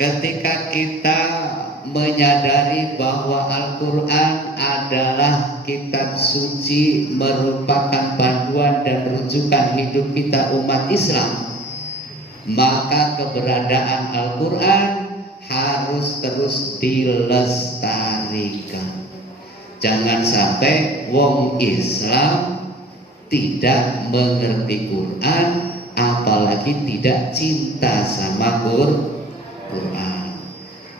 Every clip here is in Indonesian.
ketika kita menyadari bahwa Al-Quran adalah kitab suci, merupakan panduan dan rujukan hidup kita umat Islam, maka keberadaan Al-Quran harus terus dilestarikan. Jangan sampai wong Islam tidak mengerti Quran, apalagi tidak cinta sama Quran.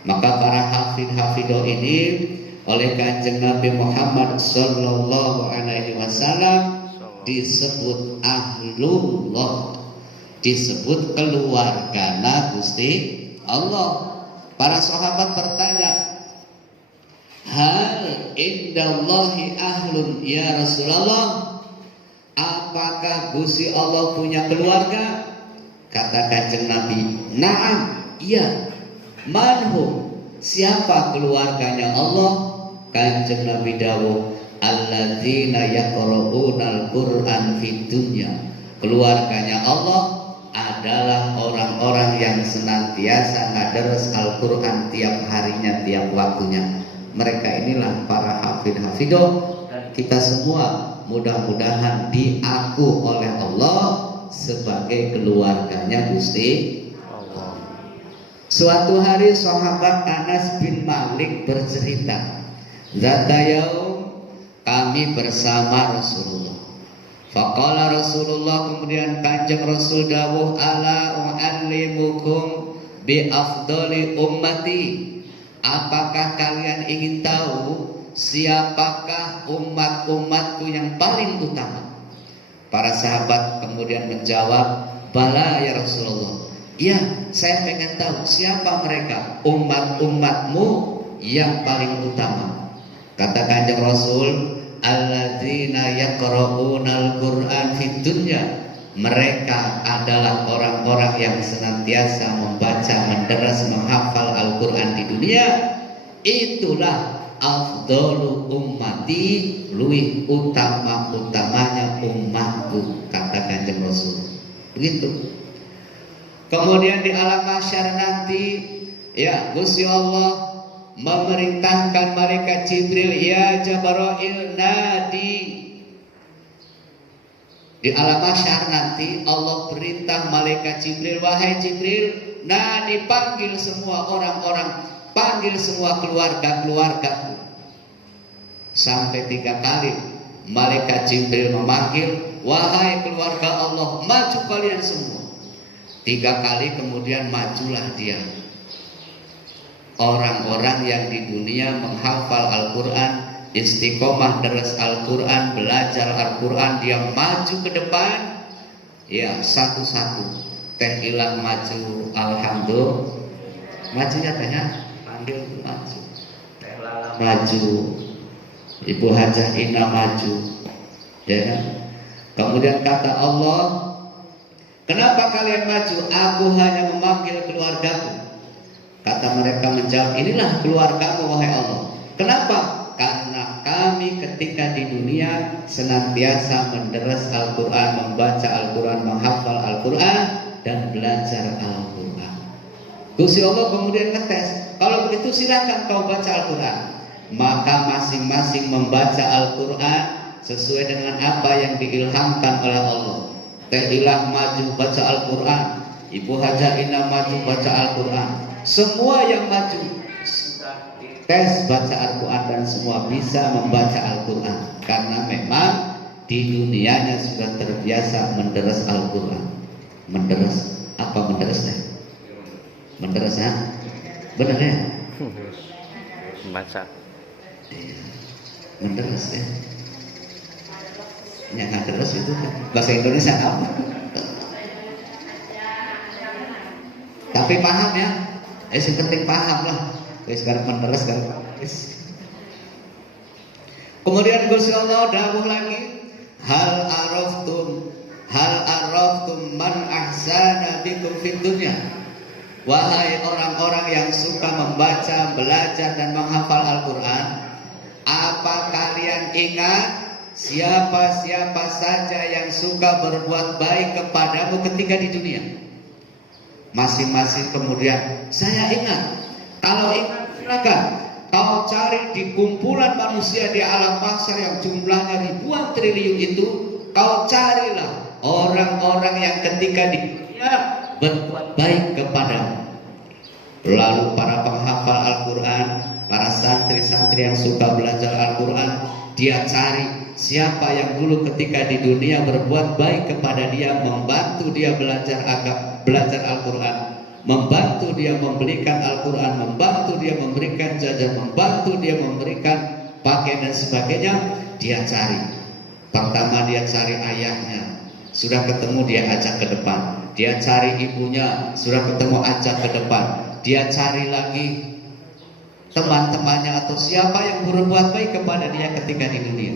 Maka para hafidh-hafidho ini oleh Kanjeng Nabi Muhammad sallallahu alaihi wasallam disebut ahlullah, disebut keluargana Gusti Allah. Para sahabat bertanya, hal indallahi ahlun ya Rasulullah, apakah Gusti Allah punya keluarga? Kata Kanjeng Nabi, na'am, iya. Manhum, siapa keluarganya Allah? Kanjeng Nabi dawuh, alladzina yaqra'unal Qur'an fid dunya. Keluarganya Allah adalah orang-orang yang senantiasa ngaderes Al-Quran tiap harinya, tiap waktunya. Mereka inilah para hafidh-hafidho, dan kita semua mudah-mudahan diaku oleh Allah sebagai keluarganya Gusti Allah. Suatu hari sahabat Anas bin Malik bercerita, zata yaum kami bersama Rasulullah. Faqala Rasulullah, kemudian Kanjeng Rasul dawuh, ala u'allimukum bi afdali ummati. Apakah kalian ingin tahu siapakah umat-umatku yang paling utama? Para sahabat kemudian menjawab, bala ya Rasulullah. Ya, saya pengen tahu siapa mereka umat-umatmu yang paling utama. Kata Kanjeng Rasul, alladzina yaqra'unal Qur'an fid dunya. Mereka adalah orang-orang yang senantiasa membaca, menderas, menghafal Al-Quran di dunia. Itulah afdalu ummati, luwih utama-utamanya umatku, kata Kanjeng Rasul. Begitu. Kemudian di alam mahsyar nanti, ya Gusti Allah memerintahkan malaikat Jibril, ya Jabrail nadi. Di alam mahsyar nanti Allah perintah malaikat Jibril, wahai Jibril, nadi, panggil semua orang-orang, panggil semua keluarga-keluargaku. Sampai 3 kali malaikat Jibril memanggil, wahai keluarga Allah, maju kalian semua. 3 kali kemudian majulah dia. Orang-orang yang di dunia menghafal Al-Quran, istiqomah deres Al-Quran, belajar Al-Quran, dia maju ke depan. Ya, satu-satu. Teh Ilang maju, alhamdulillah. Majunya tehnya panggil maju. Teh Lala maju. Ibu Hajah Ina maju. Ya kan? Kemudian kata Allah, kenapa kalian maju? Aku hanya memanggil keluargaku. Kata mereka menjawab, inilah keluargamu wahai Allah. Kenapa? Karena kami ketika di dunia senantiasa menderes Al-Quran, membaca Al-Quran, menghafal Al-Quran, dan belajar Al-Quran. Gusti Allah kemudian ngetes, kalau begitu silakan kau baca Al-Quran. Maka masing-masing membaca Al-Quran sesuai dengan apa yang diilhamkan oleh Allah. Teh Ilang maju baca Al-Quran, Ibu Hajah Ina maju baca Al-Quran. Semua yang maju tes baca Al-Quran dan semua bisa membaca Al-Quran, karena memang di dunianya sudah terbiasa menderes Al-Quran. Menderes, apa menderes ya? Menderes ya? Benar ya? Membaca. Menderes ya? Yang ngederes itu bahasa Indonesia apa? Tapi paham ya? Yang penting paham lah. Sekarang meneres kan. Kemudian Gusti Allah dawuh lagi, hal araftum man ahsana bikum fid dunya. Wahai orang-orang yang suka membaca, belajar dan menghafal Al-Quran, apa kalian ingat siapa-siapa saja yang suka berbuat baik kepadamu ketika di dunia? Masing-masing kemudian saya ingat. Kalau ingat silakan. Kau cari di kumpulan manusia di alam mahsyar yang jumlahnya ribuan triliun itu, kau carilah orang-orang yang ketika di dunia berbuat baik kepadamu. Lalu para penghafal Al-Quran, para santri-santri yang suka belajar Al-Quran, dia cari siapa yang dulu ketika di dunia berbuat baik kepada dia, membantu dia belajar Al-Quran, membantu dia membelikan Al-Quran, membantu dia memberikan jajan, membantu dia memberikan pakaian dan sebagainya. Dia cari. Pertama dia cari ayahnya, sudah ketemu dia ajak ke depan. Dia cari ibunya, sudah ketemu ajak ke depan. Dia cari lagi teman-temannya atau siapa yang berbuat baik kepada dia ketika di dunia.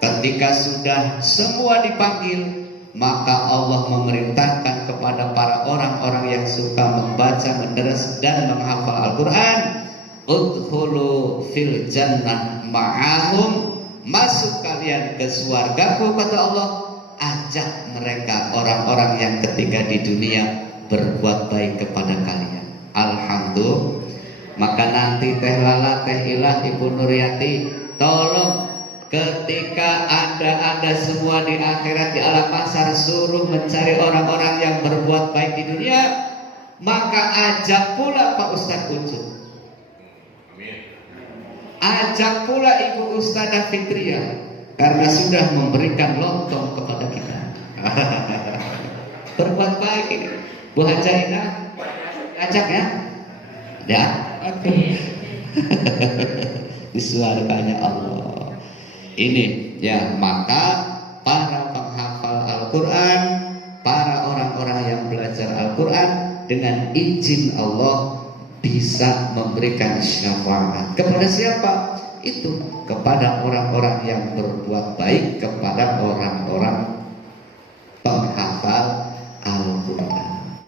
Ketika sudah semua dipanggil, maka Allah memerintahkan kepada para orang-orang yang suka membaca, menderes dan menghafal Al-Quran, udkhulu fil jannah ma'ahum, masuk kalian ke surgaku, kata Allah. Ajak mereka, orang-orang yang ketika di dunia berbuat baik kepada kalian. Alhamdulillah. Maka nanti Teh Lala, Teh Ilah, Ibu Nuryati, tolong ketika Anda semua di akhirat di alam mahsyar suruh mencari orang-orang yang berbuat baik di dunia, maka ajak pula Pak Ustadz Ucup, ajak pula Ibu Ustadzah Fitriah, karena sudah memberikan lontong kepada kita. Berbuat baik ini. Bu Haja Inah, ajak ya? Ya, oke. Disuarakannya Allah. Ini ya, maka para penghafal Al-Quran, para orang-orang yang belajar Al-Quran, dengan izin Allah bisa memberikan syafaat kepada siapa? Itu kepada orang-orang yang berbuat baik kepada orang-orang